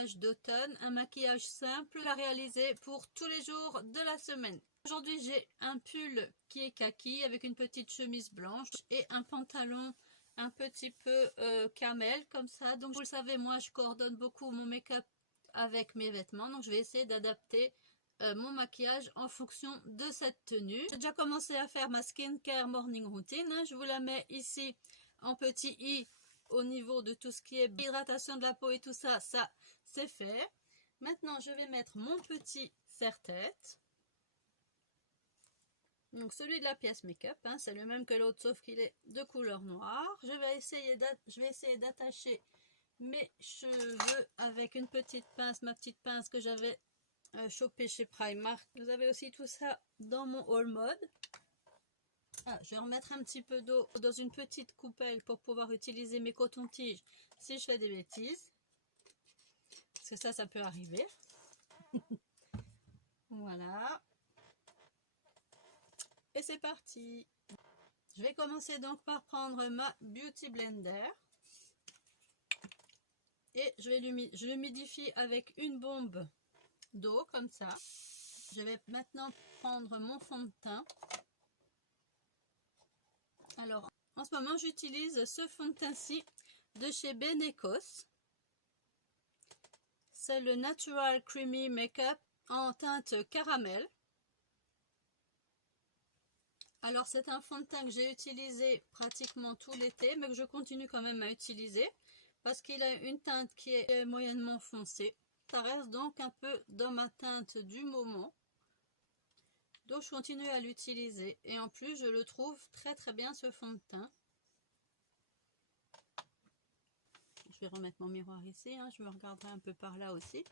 maquillage d'automne, un maquillage simple à réaliser pour tous les jours de la semaine. Aujourd'hui, j'ai un pull qui est kaki avec une petite chemise blanche et un pantalon un petit peu camel comme ça. Donc vous le savez, moi je coordonne beaucoup mon make-up avec mes vêtements, donc je vais essayer d'adapter mon maquillage en fonction de cette tenue. J'ai déjà commencé à faire ma skincare morning routine, hein. Je vous la mets ici en petit i au niveau de tout ce qui est hydratation de la peau et tout ça, ça c'est fait. Maintenant je vais mettre mon petit serre-tête. Donc celui de la pièce make-up, hein, c'est le même que l'autre sauf qu'il est de couleur noire. Je vais essayer d'attacher mes cheveux avec une petite pince, ma petite pince que j'avais chopée chez Primark. Vous avez aussi tout ça dans mon haul mode. Ah, je vais remettre un petit peu d'eau dans une petite coupelle pour pouvoir utiliser mes cotons-tiges si je fais des bêtises. Parce que ça peut arriver. Voilà. Et c'est parti. Je vais commencer donc par prendre ma Beauty Blender. Et je l'humidifie avec une bombe d'eau comme ça. Je vais maintenant prendre mon fond de teint. Alors en ce moment j'utilise ce fond de teint-ci de chez Benecos. C'est le Natural Creamy Makeup en teinte caramel. Alors c'est un fond de teint que j'ai utilisé pratiquement tout l'été, mais que je continue quand même à utiliser parce qu'il a une teinte qui est moyennement foncée. Ça reste donc un peu dans ma teinte du moment. Donc je continue à l'utiliser et en plus je le trouve très très bien ce fond de teint. Je vais remettre mon miroir ici, hein, je me regarderai un peu par là aussi.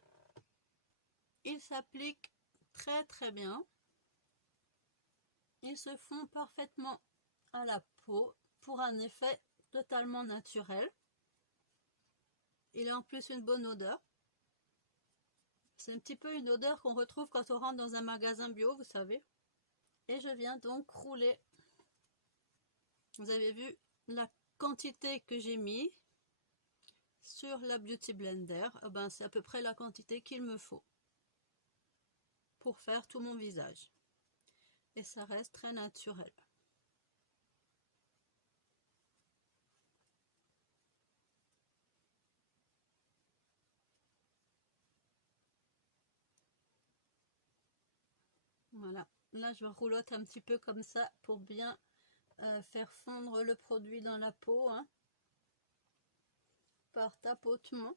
Il s'applique très très bien. Il se fond parfaitement à la peau pour un effet totalement naturel. Il a en plus une bonne odeur. C'est un petit peu une odeur qu'on retrouve quand on rentre dans un magasin bio, vous savez. Et je viens donc rouler. Vous avez vu la quantité que j'ai mis sur la Beauty Blender. Eh ben, c'est à peu près la quantité qu'il me faut pour faire tout mon visage. Et ça reste très naturel. Voilà, là je roulotte un petit peu comme ça pour bien faire fondre le produit dans la peau, hein, par tapotement.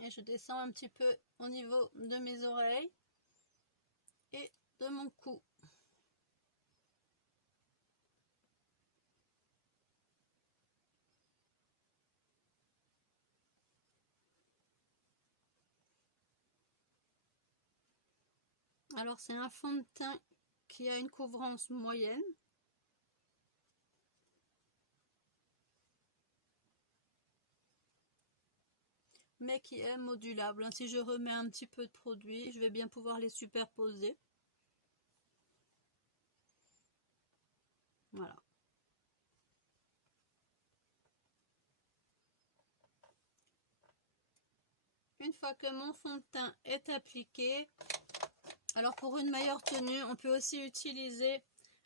Et je descends un petit peu au niveau de mes oreilles et de mon cou. Alors c'est un fond de teint qui a une couvrance moyenne. Mais qui est modulable. Si je remets un petit peu de produit, je vais bien pouvoir les superposer. Voilà. Une fois que mon fond de teint est appliqué, alors pour une meilleure tenue, on peut aussi utiliser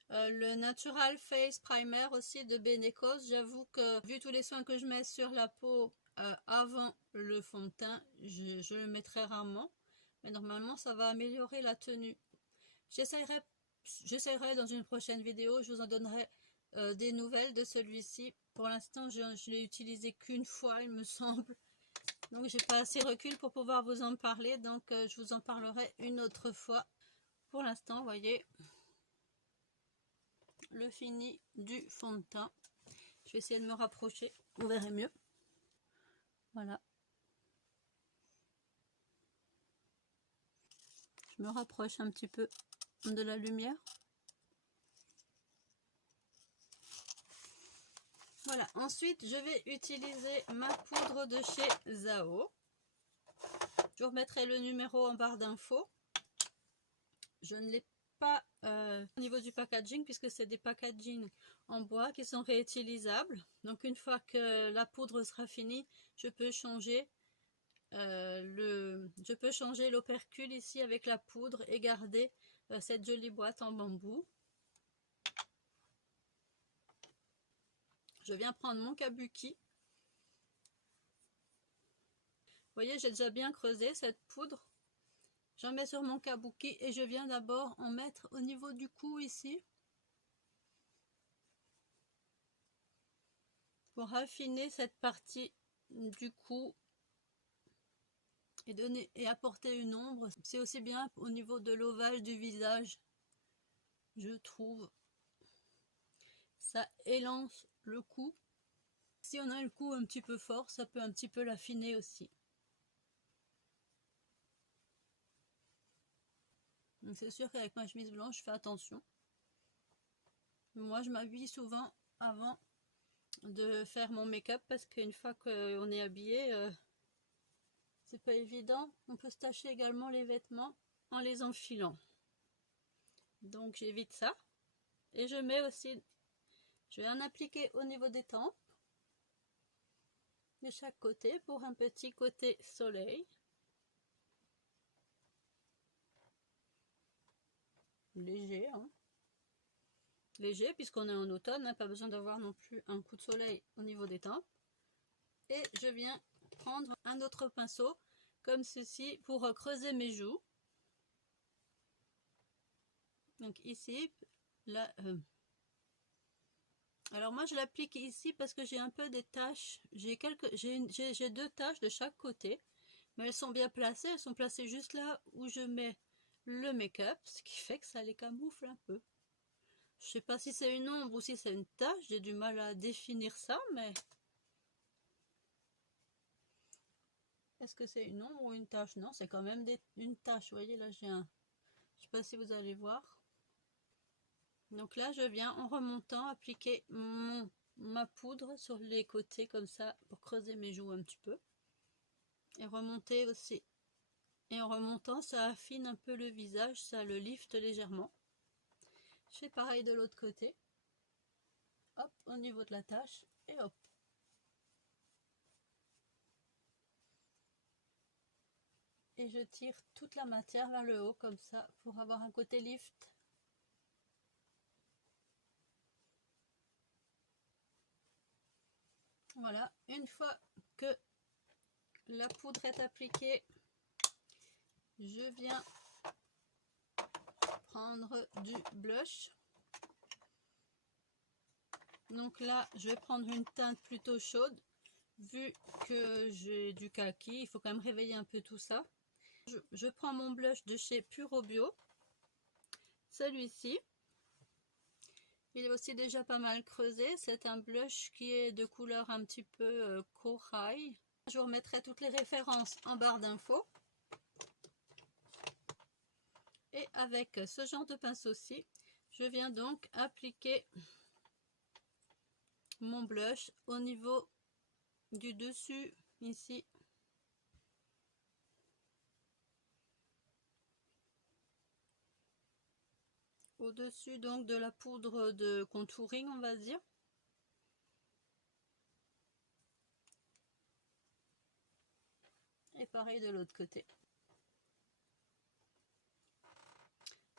le Natural Face Primer aussi de Benecos. J'avoue que vu tous les soins que je mets sur la peau avant le fond de teint, je le mets très rarement. Mais normalement, ça va améliorer la tenue. J'essaierai dans une prochaine vidéo, je vous en donnerai des nouvelles de celui-ci. Pour l'instant, je l'ai utilisé qu'une fois, il me semble. Donc, j'ai pas assez recul pour pouvoir vous en parler. Donc, je vous en parlerai une autre fois. Pour l'instant, vous voyez le fini du fond de teint. Je vais essayer de me rapprocher, vous verrez mieux. Voilà. Je me rapproche un petit peu de la lumière. Voilà, ensuite je vais utiliser ma poudre de chez Zao. Je vous remettrai le numéro en barre d'infos. Je ne l'ai pas au niveau du packaging puisque c'est des packaging en bois qui sont réutilisables. Donc une fois que la poudre sera finie, je peux changer l'opercule ici avec la poudre et garder cette jolie boîte en bambou. Je viens prendre mon kabuki. Vous voyez, j'ai déjà bien creusé cette poudre. J'en mets sur mon kabuki et je viens d'abord en mettre au niveau du cou ici. Pour affiner cette partie du cou et apporter une ombre. C'est aussi bien au niveau de l'ovale du visage, je trouve. Ça élance le cou. Si on a le cou un petit peu fort, ça peut un petit peu l'affiner aussi. C'est sûr qu'avec ma chemise blanche, je fais attention. Moi, je m'habille souvent avant de faire mon make-up parce qu'une fois qu'on est habillé, c'est pas évident. On peut se tacher également les vêtements en les enfilant. Donc j'évite ça. Et je mets aussi, je vais en appliquer au niveau des tempes, de chaque côté pour un petit côté soleil. Léger, hein. Léger puisqu'on est en automne, hein, pas besoin d'avoir non plus un coup de soleil au niveau des tempes. Et je viens prendre un autre pinceau comme ceci pour creuser mes joues. Donc ici, là, alors moi je l'applique ici parce que j'ai un peu des taches, j'ai deux taches de chaque côté, mais elles sont bien placées, elles sont placées juste là où je mets le make-up, ce qui fait que ça les camoufle un peu. Je sais pas si c'est une ombre ou si c'est une tache, j'ai du mal à définir ça, mais est-ce que c'est une ombre ou une tache? Non, c'est quand même une tache. Vous voyez là, j'ai un, je sais pas si vous allez voir. Donc là, je viens en remontant appliquer ma poudre sur les côtés comme ça pour creuser mes joues un petit peu. Et remonter aussi. Et en remontant, ça affine un peu le visage, ça le lifte légèrement. Je fais pareil de l'autre côté. Hop, au niveau de la tache. Et hop. Et je tire toute la matière vers le haut comme ça pour avoir un côté lift. Voilà, une fois que la poudre est appliquée, je viens prendre du blush. Donc là, je vais prendre une teinte plutôt chaude. Vu que j'ai du kaki, il faut quand même réveiller un peu tout ça. Je prends mon blush de chez Puro Bio. Celui-ci. Il est aussi déjà pas mal creusé. C'est un blush qui est de couleur un petit peu corail. Je vous remettrai toutes les références en barre d'infos. Et avec ce genre de pinceau-ci, je viens donc appliquer mon blush au niveau du dessus, ici. Au-dessus donc de la poudre de contouring, on va dire. Et pareil de l'autre côté.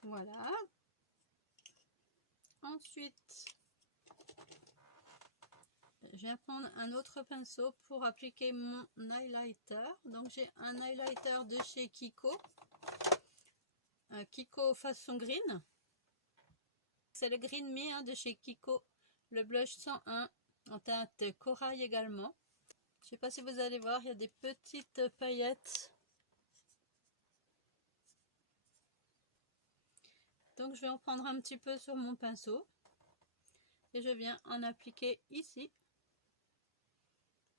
Voilà. Ensuite, je vais prendre un autre pinceau pour appliquer mon highlighter. Donc j'ai un highlighter de chez Kiko. Kiko façon green. C'est le Green Me de chez Kiko. Le blush 101 en teinte corail également. Je ne sais pas si vous allez voir, il y a des petites paillettes. Donc je vais en prendre un petit peu sur mon pinceau. Et je viens en appliquer ici.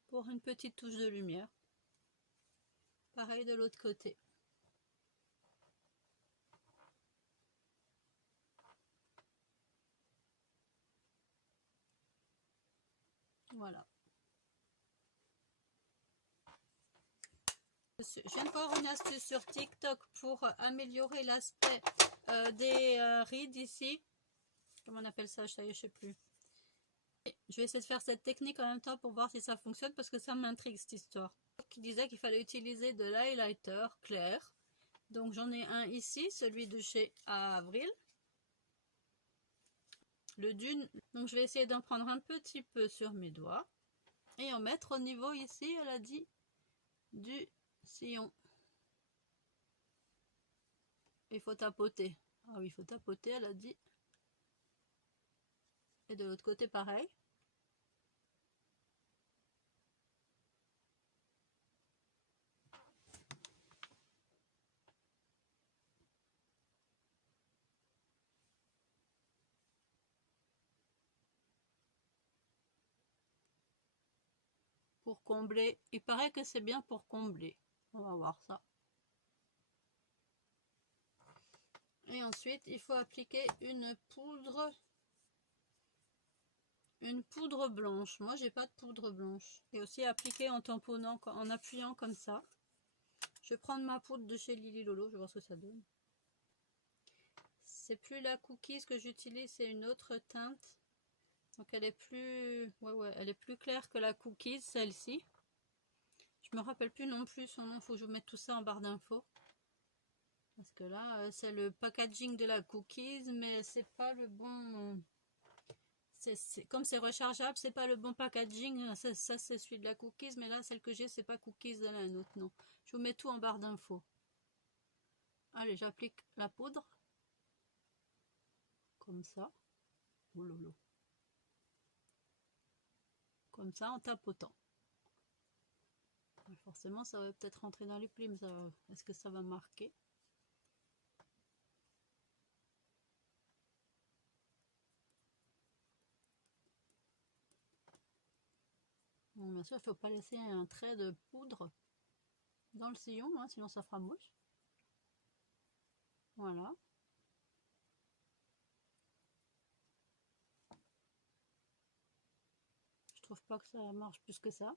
Pour une petite touche de lumière. Pareil de l'autre côté. Voilà. Je viens de voir une astuce sur TikTok pour améliorer l'aspect des rides ici. Comment on appelle ça? Ça y est, je sais plus. Je vais essayer de faire cette technique en même temps pour voir si ça fonctionne parce que ça m'intrigue cette histoire. Qui disait qu'il fallait utiliser de l'highlighter clair. Donc j'en ai un ici, celui de chez Avril. Le Dune. Donc je vais essayer d'en prendre un petit peu sur mes doigts. Et en mettre au niveau ici, elle a dit, du sillon. Il faut tapoter. Ah oui, il faut tapoter, elle a dit. Et de l'autre côté, pareil. Pour combler. Il paraît que c'est bien pour combler. On va voir ça. Et ensuite, il faut appliquer une poudre blanche. Moi, j'ai pas de poudre blanche. Et aussi appliquer en tamponnant, en appuyant comme ça. Je vais prendre ma poudre de chez Lily Lolo. Je vais voir ce que ça donne. C'est plus la cookies que j'utilise, c'est une autre teinte. Donc elle est plus, elle est plus claire que la cookies, celle-ci. Je me rappelle plus non plus son nom. Faut que je vous mette tout ça en barre d'infos. Parce que là, c'est le packaging de la cookies, mais c'est pas le bon. Comme c'est rechargeable, c'est pas le bon packaging. Ça c'est celui de la cookies, mais là, celle que j'ai, c'est pas cookies, elle a un autre nom. Je vous mets tout en barre d'infos. Allez, j'applique la poudre. Comme ça. Oh lolo. Comme ça, en tapotant. Forcément, ça va peut-être rentrer dans les plumes. Est-ce que ça va marquer? Bon, bien sûr, il ne faut pas laisser un trait de poudre dans le sillon, hein, sinon ça fera mouche. Voilà. Je trouve pas que ça marche plus que ça.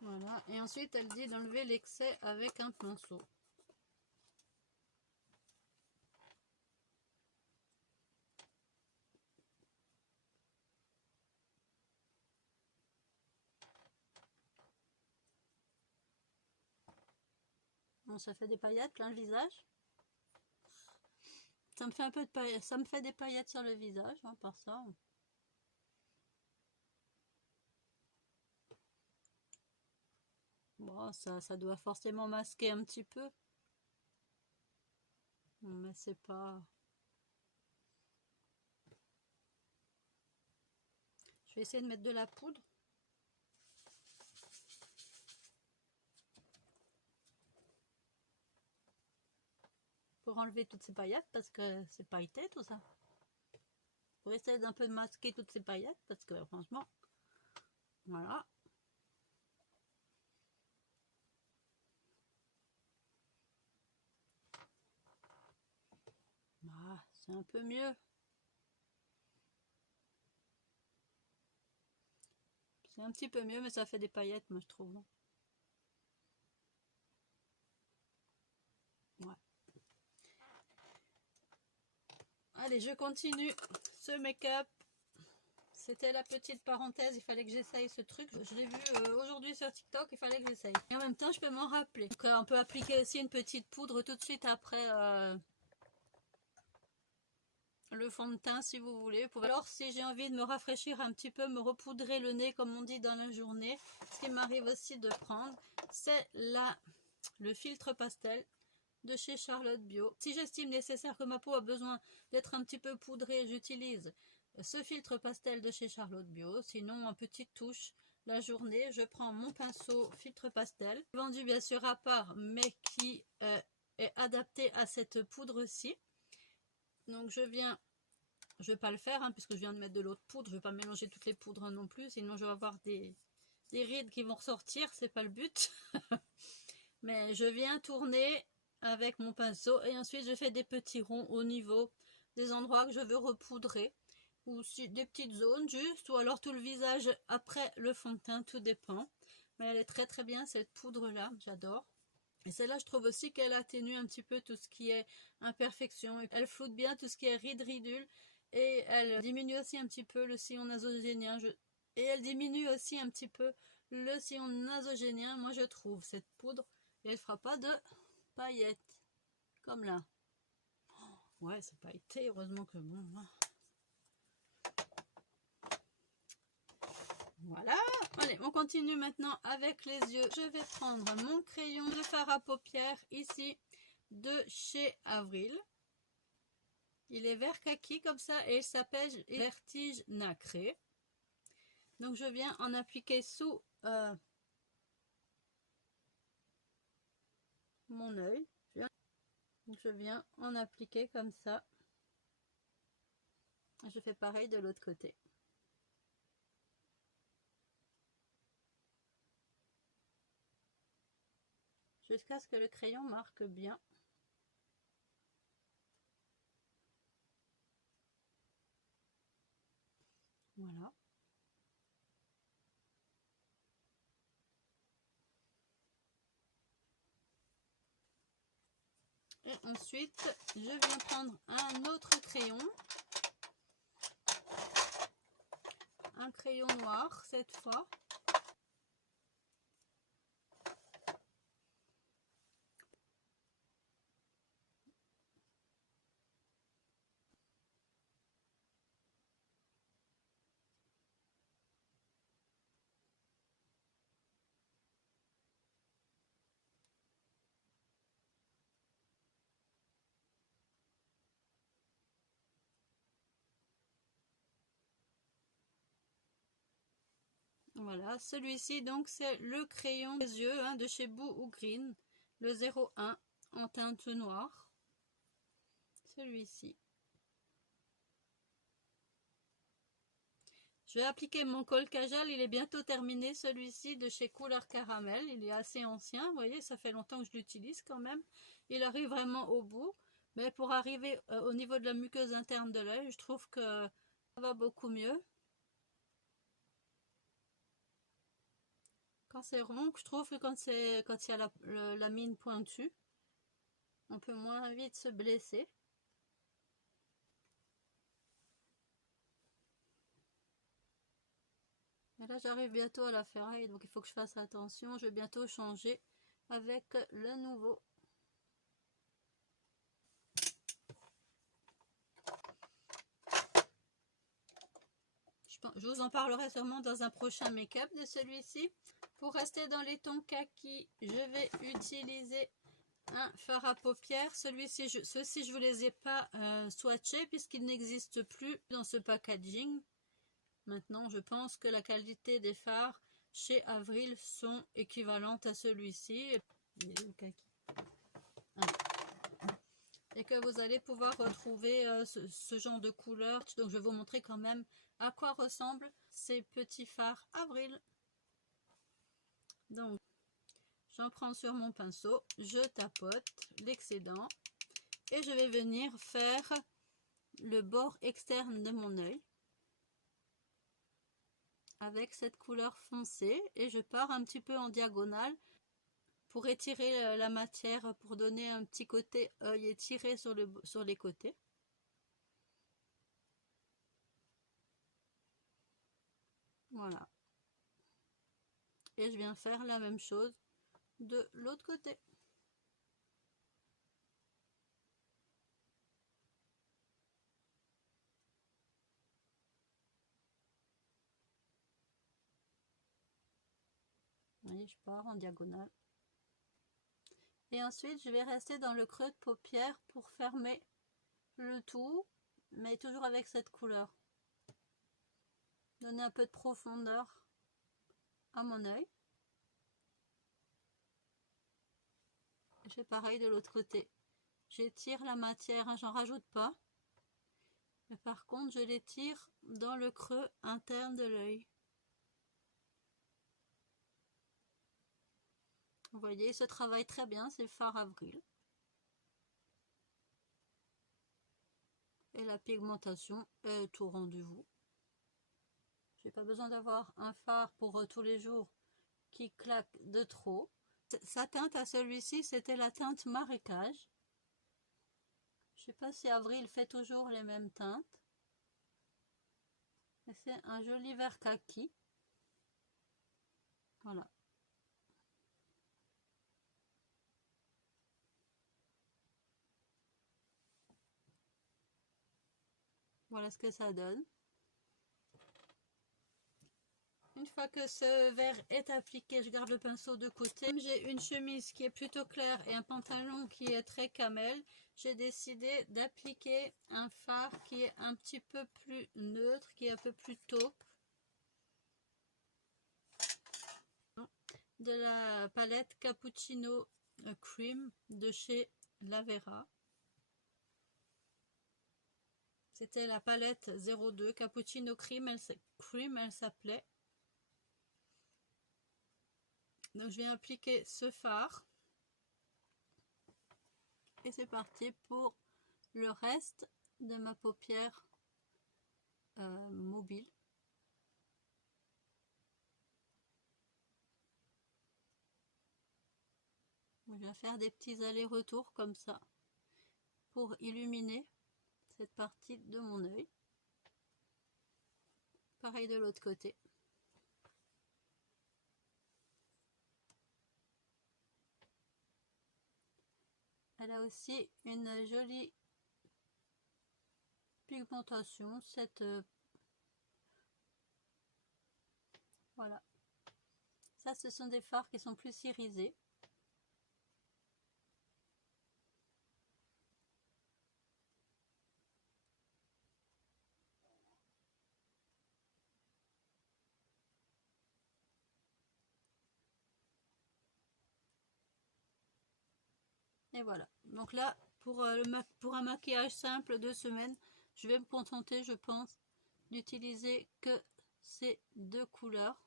Voilà. Et ensuite, elle dit d'enlever l'excès avec un pinceau. Bon, ça fait des paillettes plein le visage. Ça me fait un peu de paillettes, ça me fait des paillettes sur le visage, hein, par ça. Bon, ça doit forcément masquer un petit peu. Mais c'est pas... Je vais essayer de mettre de la poudre. Pour enlever toutes ces paillettes parce que c'est pailleté tout ça. Pour essayer d'un peu de masquer toutes ces paillettes parce que franchement, voilà. Ah, c'est un peu mieux. C'est un petit peu mieux, mais ça fait des paillettes, moi je trouve. Ouais. Allez, je continue ce make-up. C'était la petite parenthèse, il fallait que j'essaye ce truc. Je l'ai vu aujourd'hui sur TikTok, il fallait que j'essaye. Et en même temps, je peux m'en rappeler. Donc, on peut appliquer aussi une petite poudre tout de suite après le fond de teint si vous voulez. Alors, si j'ai envie de me rafraîchir un petit peu, me repoudrer le nez comme on dit dans la journée, ce qui m'arrive aussi de prendre, c'est le filtre pastel de chez Charlotte Bio. Si j'estime nécessaire que ma peau a besoin d'être un petit peu poudrée, j'utilise ce filtre pastel de chez Charlotte Bio. Sinon, en petite touche, la journée, je prends mon pinceau filtre pastel, vendu bien sûr à part, mais qui est adapté à cette poudre-ci. Donc je vais pas le faire, hein, puisque je viens de mettre de l'autre poudre, je vais pas mélanger toutes les poudres non plus, sinon je vais avoir des rides qui vont ressortir, c'est pas le but. Mais je viens tourner avec mon pinceau et ensuite je fais des petits ronds au niveau des endroits que je veux repoudrer. Ou si, des petites zones juste, ou alors tout le visage après le fond de teint, tout dépend. Mais elle est très très bien cette poudre là, j'adore. Et celle-là, je trouve aussi qu'elle atténue un petit peu tout ce qui est imperfection. Elle floute bien tout ce qui est ride-ridule. Et elle diminue aussi un petit peu le sillon nasogénien. Et elle diminue aussi un petit peu le sillon nasogénien, moi je trouve, cette poudre. Et elle ne fera pas de paillettes. Comme là. Ouais, c'est pailleté, heureusement que bon. Voilà. Allez, on continue maintenant avec les yeux. Je vais prendre mon crayon de fard à paupières ici de chez Avril. Il est vert kaki comme ça et il s'appelle Vertige Nacré. Donc je viens en appliquer sous mon œil. Je viens en appliquer comme ça. Je fais pareil de l'autre côté. Jusqu'à ce que le crayon marque bien. Voilà. Et ensuite, je viens prendre un autre crayon. Un crayon noir cette fois. Voilà, celui-ci donc c'est le crayon des yeux de chez Boo Green, le 01 en teinte noire. Celui-ci. Je vais appliquer mon col Kajal, il est bientôt terminé, celui-ci de chez Couleur Caramel. Il est assez ancien, vous voyez, ça fait longtemps que je l'utilise quand même. Il arrive vraiment au bout, mais pour arriver au niveau de la muqueuse interne de l'œil, je trouve que ça va beaucoup mieux. Quand c'est rond, je trouve que quand il y a la mine pointue, on peut moins vite se blesser. Et là, j'arrive bientôt à la ferraille, donc il faut que je fasse attention. Je vais bientôt changer avec le nouveau. Je vous en parlerai sûrement dans un prochain make-up de celui-ci. Pour rester dans les tons kaki, je vais utiliser un fard à paupières. Ceux-ci, je ne vous les ai pas swatchés puisqu'ils n'existent plus dans ce packaging. Maintenant, je pense que la qualité des fards chez Avril sont équivalentes à celui-ci. Et que vous allez pouvoir retrouver ce genre de couleur. Donc, je vais vous montrer quand même à quoi ressemblent ces petits fards Avril. Donc, j'en prends sur mon pinceau, je tapote l'excédent et je vais venir faire le bord externe de mon œil avec cette couleur foncée et je pars un petit peu en diagonale pour étirer la matière, pour donner un petit côté œil étiré sur les côtés. Voilà. Et je viens faire la même chose de l'autre côté. Vous voyez, je pars en diagonale. Et ensuite, je vais rester dans le creux de paupière pour fermer le tout, mais toujours avec cette couleur. Donner un peu de profondeur à mon œil. Je fais pareil de l'autre côté. J'étire la matière, j'en rajoute pas. Mais par contre, je l'étire dans le creux interne de l'œil. Vous voyez, il se travaille très bien, c'est fard Avril. Et la pigmentation est au rendez-vous. J'ai pas besoin d'avoir un fard pour tous les jours qui claque de trop. Sa teinte à celui-ci, c'était la teinte marécage. Je sais pas si Avril fait toujours les mêmes teintes. Mais c'est un joli vert kaki. Voilà. Voilà ce que ça donne. Une fois que ce vert est appliqué, je garde le pinceau de côté. Comme j'ai une chemise qui est plutôt claire et un pantalon qui est très camel, j'ai décidé d'appliquer un fard qui est un petit peu plus neutre, qui est un peu plus taupe. De la palette Cappuccino Cream de chez Lavera. C'était la palette 02 Cappuccino Cream, elle s'appelait. Donc je vais appliquer ce fard. Et c'est parti pour le reste de ma paupière mobile. Je vais faire des petits allers-retours comme ça pour illuminer cette partie de mon œil. Pareil de l'autre côté. Elle a aussi une jolie pigmentation, voilà. Ça, ce sont des fards qui sont plus irisés. Et voilà. Donc là, pour un maquillage simple de semaine, je vais me contenter, je pense, d'utiliser que ces deux couleurs.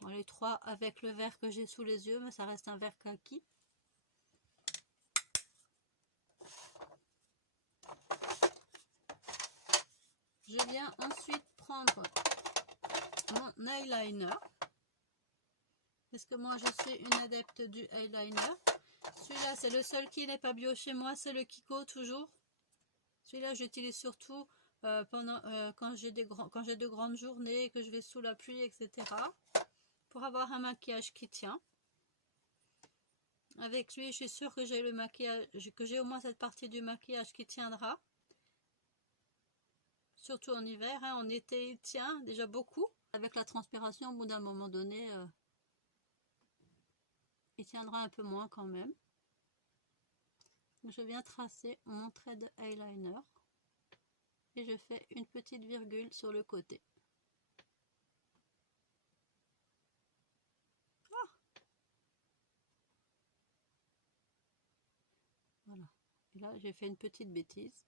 Bon, les trois avec le vert que j'ai sous les yeux, mais ça reste un vert kaki. Je viens ensuite prendre mon eyeliner. Parce que moi, je suis une adepte du eyeliner. Celui-là, c'est le seul qui n'est pas bio chez moi, c'est le Kiko toujours. Celui-là, j'utilise surtout quand j'ai de grandes journées, que je vais sous la pluie, etc. Pour avoir un maquillage qui tient. Avec lui, je suis sûre que j'ai le maquillage, que j'ai au moins cette partie du maquillage qui tiendra. Surtout en hiver, hein. En été, il tient déjà beaucoup. Avec la transpiration, au bout d'un moment donné, il tiendra un peu moins quand même. Je viens tracer mon trait de eyeliner et je fais une petite virgule sur le côté. Ah, voilà. Et là, j'ai fait une petite bêtise.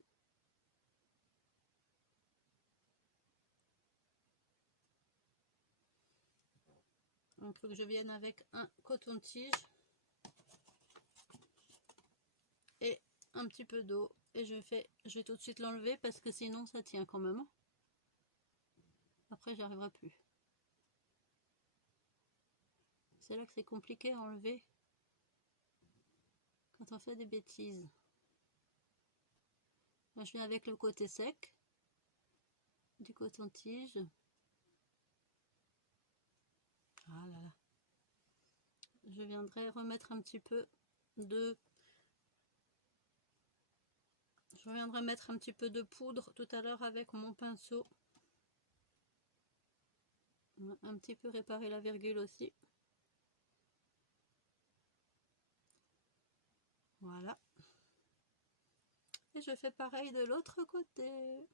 Donc, il faut que je vienne avec un coton-tige et un petit peu d'eau. Et je vais tout de suite l'enlever parce que sinon ça tient quand même. Après, j'y arriverai plus. C'est là que c'est compliqué à enlever quand on fait des bêtises. Là, je viens avec le côté sec du coton-tige. Ah là là. Je viendrai remettre un petit peu de... Je reviendrai mettre un petit peu de poudre tout à l'heure avec mon pinceau. Un petit peu réparer la virgule aussi. Voilà. Et je fais pareil de l'autre côté.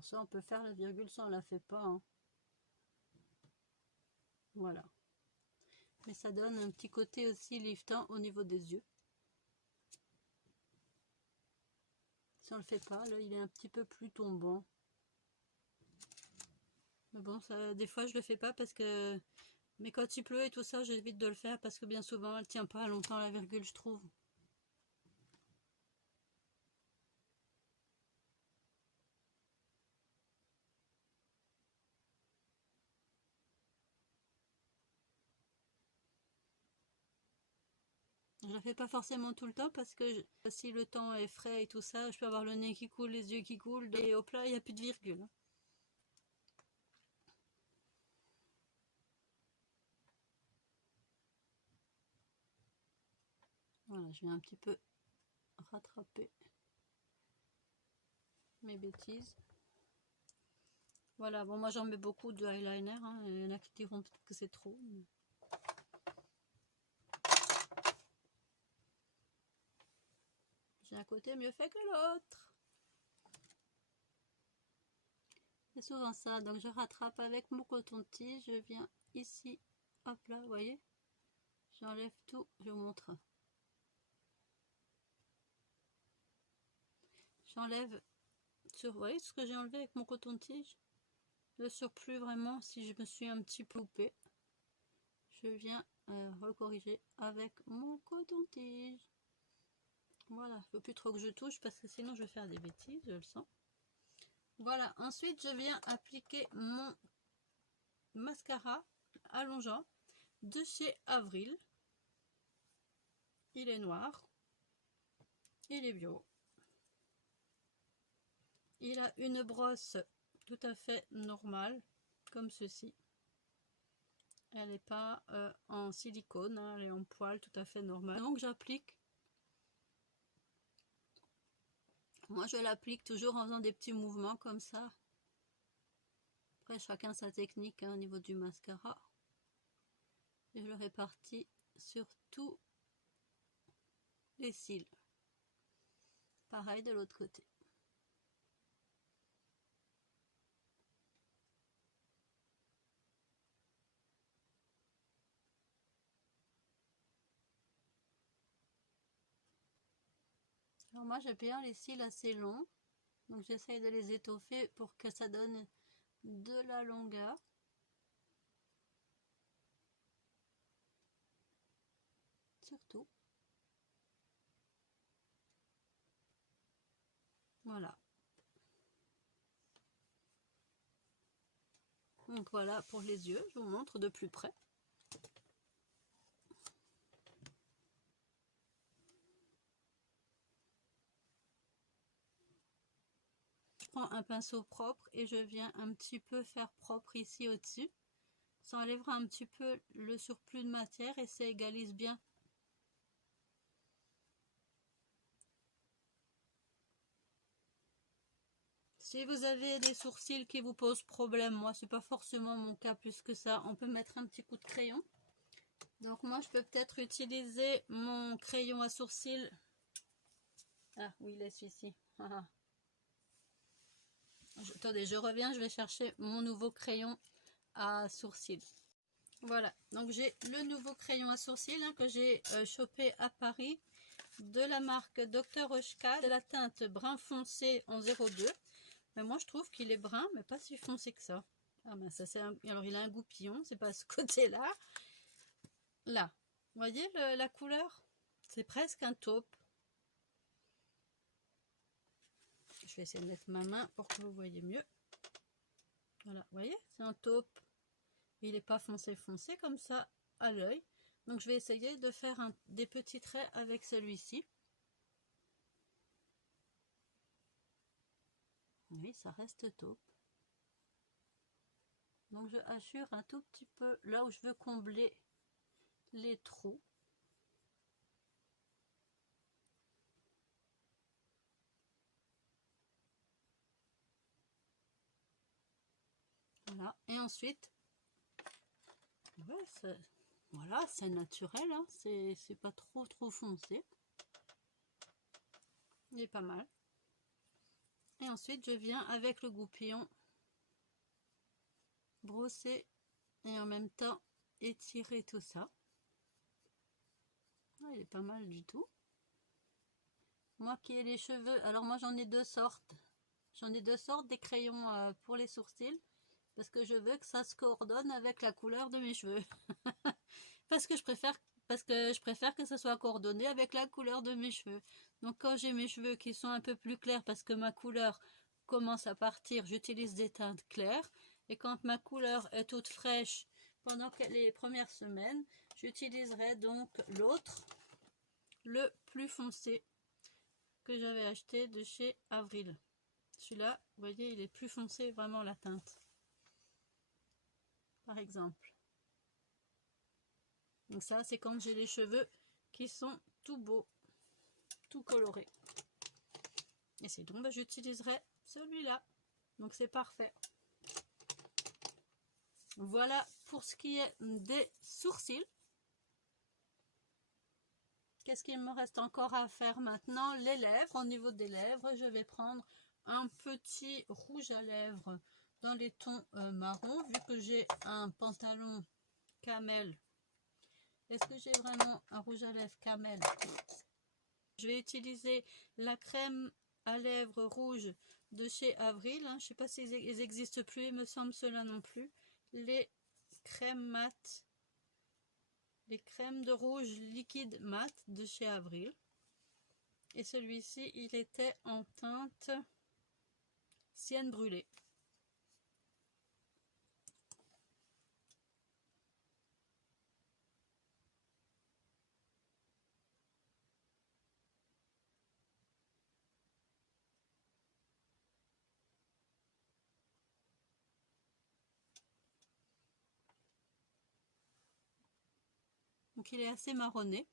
En ça, on peut faire la virgule, ça on la fait pas, hein. Voilà. Mais ça donne un petit côté aussi liftant au niveau des yeux. Si on le fait pas, là il est un petit peu plus tombant. Mais bon, ça, des fois je le fais pas parce que... Mais quand il pleut et tout ça, j'évite de le faire parce que bien souvent elle tient pas longtemps la virgule, je trouve. Je la fais pas forcément tout le temps parce que si le temps est frais et tout ça, je peux avoir le nez qui coule, les yeux qui coulent et hop là, il n'y a plus de virgule. Voilà, je vais un petit peu rattraper mes bêtises. Voilà, bon moi j'en mets beaucoup de eyeliner, hein, il y en a qui diront peut-être que c'est trop. Mais... j'ai un côté mieux fait que l'autre. C'est souvent ça, donc je rattrape avec mon coton-tige, je viens ici, hop là, vous voyez, j'enlève tout, je vous montre. J'enlève sur, vous voyez ce que j'ai enlevé avec mon coton-tige, le surplus vraiment, si je me suis un petit peu loupé, je viens recorriger avec mon coton-tige. Voilà, il ne faut plus trop que je touche parce que sinon je vais faire des bêtises, je le sens. Voilà, ensuite je viens appliquer mon mascara allongeant de chez Avril. Il est noir, il est bio. Il a une brosse tout à fait normale, comme ceci. Elle n'est pas en silicone, hein, elle est en poil tout à fait normale. Donc j'applique. Moi je l'applique toujours en faisant des petits mouvements comme ça. Après chacun sa technique, hein, au niveau du mascara. Et je le répartis sur tous les cils. Pareil de l'autre côté. Alors moi j'ai bien les cils assez longs, donc j'essaye de les étoffer pour que ça donne de la longueur. Surtout. Voilà. Donc voilà pour les yeux, je vous montre de plus près. Je prends un pinceau propre et je viens un petit peu faire propre ici au-dessus. Ça enlèvera un petit peu le surplus de matière et ça égalise bien. Si vous avez des sourcils qui vous posent problème, moi c'est pas forcément mon cas plus que ça, on peut mettre un petit coup de crayon. Donc moi je peux peut-être utiliser mon crayon à sourcils. Ah oui, il est celui-ci. Attendez, je reviens, je vais chercher mon nouveau crayon à sourcils. Voilà, donc j'ai le nouveau crayon à sourcils, hein, que j'ai chopé à Paris de la marque Dr. Oshka, de la teinte brun foncé en 02. Mais moi je trouve qu'il est brun, mais pas si foncé que ça. Ah ben ça c'est alors il a un goupillon, c'est pas ce côté-là. Là, vous voyez la couleur? C'est presque un taupe. Je vais essayer de mettre ma main pour que vous voyez mieux. Voilà, vous voyez, c'est un taupe. Il n'est pas foncé foncé comme ça à l'œil. Donc je vais essayer de faire des petits traits avec celui-ci. Oui, ça reste taupe. Donc je hachure un tout petit peu là où je veux combler les trous. Voilà, et ensuite, ouais, voilà, c'est naturel, hein, c'est pas trop foncé. Il est pas mal. Et ensuite je viens avec le goupillon brosser et en même temps étirer tout ça. Ah, il est pas mal du tout. Moi qui ai les cheveux, alors moi j'en ai deux sortes. J'en ai deux sortes des crayons pour les sourcils. Parce que je veux que ça se coordonne avec la couleur de mes cheveux. parce que je préfère que ça soit coordonné avec la couleur de mes cheveux. Donc quand j'ai mes cheveux qui sont un peu plus clairs parce que ma couleur commence à partir, j'utilise des teintes claires. Et quand ma couleur est toute fraîche pendant les premières semaines, j'utiliserai donc l'autre, le plus foncé que j'avais acheté de chez Avril. Celui-là, vous voyez, il est plus foncé, vraiment la teinte. Par exemple. Donc ça, c'est quand j'ai les cheveux qui sont tout beaux, tout colorés. Et c'est donc, bah, j'utiliserai celui-là. Donc c'est parfait. Voilà pour ce qui est des sourcils. Qu'est-ce qu'il me reste encore à faire maintenant? Les lèvres. Au niveau des lèvres, je vais prendre un petit rouge à lèvres dans les tons marron. Vu que j'ai un pantalon camel. Est-ce que j'ai vraiment un rouge à lèvres camel? Je vais utiliser la crème à lèvres rouge de chez Avril. Je ne sais pas si ils existent plus, il me semble cela non plus. Les crèmes mat, les crèmes de rouge liquide mat de chez Avril. Et celui-ci, il était en teinte sienne brûlée. Donc il est assez marronné.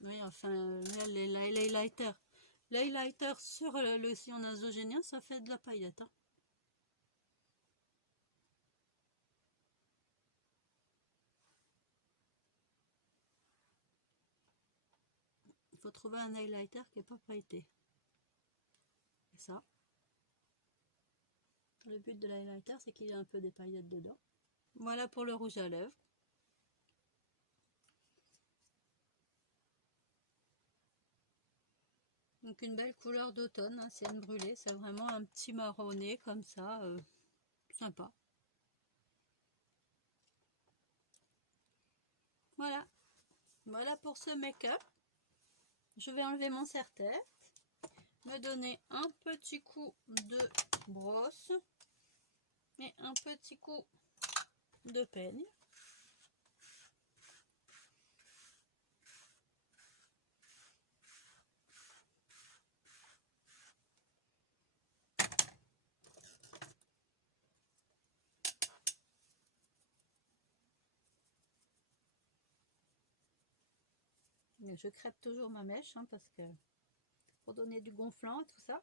Oui, enfin, là, l'highlighter. L'highlighter sur le sillon nasogénien, ça fait de la paillette. Il faut trouver un highlighter qui n'est pas pailleté. Et ça. Le but de l'highlighter, c'est qu'il y ait un peu des paillettes dedans. Voilà pour le rouge à lèvres. Donc une belle couleur d'automne, sienne brûlée. C'est vraiment un petit marronné comme ça, sympa. Voilà. Voilà pour ce make-up. Je vais enlever mon serre-tête. Me donner un petit coup de brosse. Et un petit coup de peigne. Je crêpe toujours ma mèche parce que pour donner du gonflant et tout ça.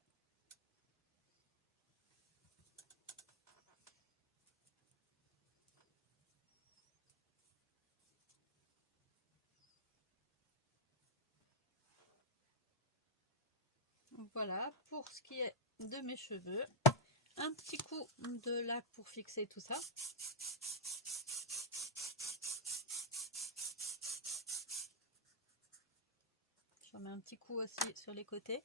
Voilà pour ce qui est de mes cheveux. Un petit coup de lac pour fixer tout ça. J'en mets un petit coup aussi sur les côtés.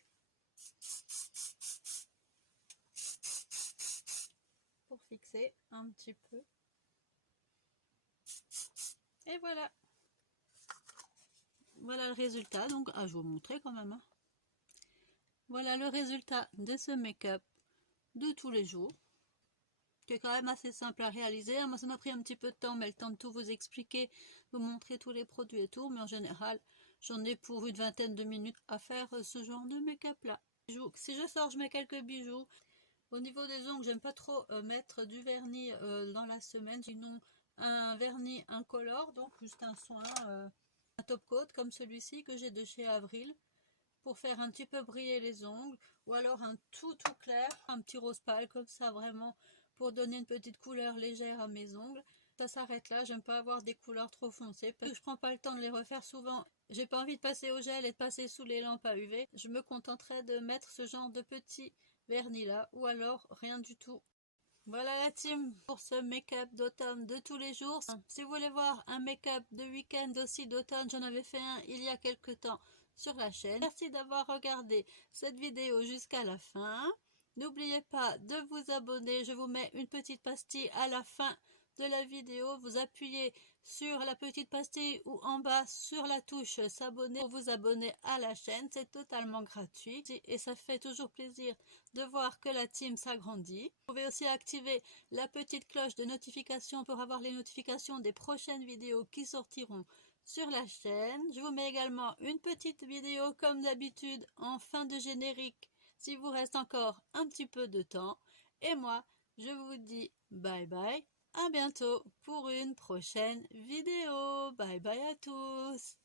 Pour fixer un petit peu. Et voilà. Voilà le résultat. Donc, je vais vous montrer quand même. Voilà le résultat de ce make-up de tous les jours. Qui est quand même assez simple à réaliser. Moi, ça m'a pris un petit peu de temps, mais le temps de tout vous expliquer, vous montrer tous les produits et tout. Mais en général, j'en ai pour une vingtaine de minutes à faire ce genre de make-up là. Si je sors, je mets quelques bijoux. Au niveau des ongles, j'aime pas trop mettre du vernis dans la semaine. Sinon, un vernis incolore, donc juste un soin, un top coat comme celui-ci que j'ai de chez Avril. Pour faire un petit peu briller les ongles. Ou alors un tout clair, un petit rose pâle comme ça vraiment. Pour donner une petite couleur légère à mes ongles. Ça s'arrête là, j'aime pas avoir des couleurs trop foncées parce que je prends pas le temps de les refaire souvent. J'ai pas envie de passer au gel et de passer sous les lampes à UV. Je me contenterai de mettre ce genre de petit vernis là ou alors rien du tout. Voilà la team pour ce make-up d'automne de tous les jours. Si vous voulez voir un make-up de week-end aussi d'automne, j'en avais fait un il y a quelques temps sur la chaîne. Merci d'avoir regardé cette vidéo jusqu'à la fin. N'oubliez pas de vous abonner, je vous mets une petite pastille à la fin de la vidéo. Vous appuyez sur la petite pastille ou en bas sur la touche s'abonner pour vous abonner à la chaîne. C'est totalement gratuit et ça fait toujours plaisir de voir que la team s'agrandit. Vous pouvez aussi activer la petite cloche de notification pour avoir les notifications des prochaines vidéos qui sortiront sur la chaîne. Je vous mets également une petite vidéo comme d'habitude en fin de générique s'il vous reste encore un petit peu de temps. Et moi, je vous dis bye bye, à bientôt pour une prochaine vidéo. Bye bye à tous.